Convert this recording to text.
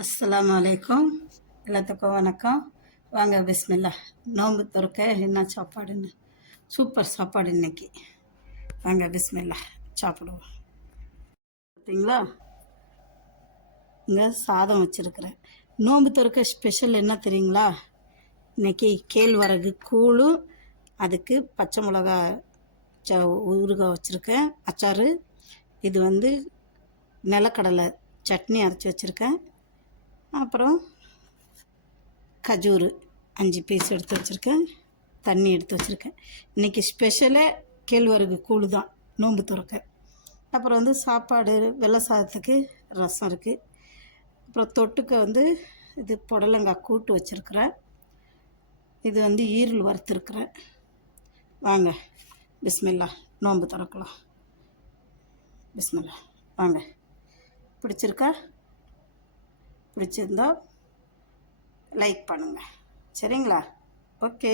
அஸ்ஸலாமு அலைக்கும். எல்லாத்துக்கும் வணக்கம். வாங்க பிஸ்மில்லா. நோன்பு துறக்க என்ன சாப்பாடுன்னு சூப்பர் சாப்பாடு இன்னைக்கு. வாங்க பிஸ்மில்லா சாப்பிடுவோம். பார்த்தீங்களா, இங்கே சாதம் வச்சுருக்கிறேன். நோன்பு துறக்க ஸ்பெஷல் என்ன தெரியுங்களா? இன்னைக்கு கேழ்வரகு கூழும் அதுக்கு பச்சை மிளகா ஊறுகாய் வச்சுருக்கேன், அச்சாறு. இது நிலக்கடலை சட்னி அரைச்சி வச்சுருக்கேன். அப்புறம் கஜூரு 5 பீஸ் எடுத்து வச்சுருக்கேன், தண்ணி எடுத்து வச்சுருக்கேன். இன்றைக்கி ஸ்பெஷலே கேழ்வரகு கூழ் தான் நோன்பு துறக்க. அப்புறம் சாப்பாடு வெள்ளை சாதத்துக்கு ரசம் இருக்குது. அப்புறம் தொட்டுக்க இது புடலங்காய் கூட்டு வச்சுருக்கிறேன். இது ஈரல் வறுத்துருக்குறேன். வாங்க பிஸ்மில்லா நோன்பு திறக்கலாம். பிஸ்மில்லா. வாங்க. பிடிச்சிருக்கா? பிடிச்சிருந்தா லைக் பண்ணுங்கள், சரிங்களா? ஓகே.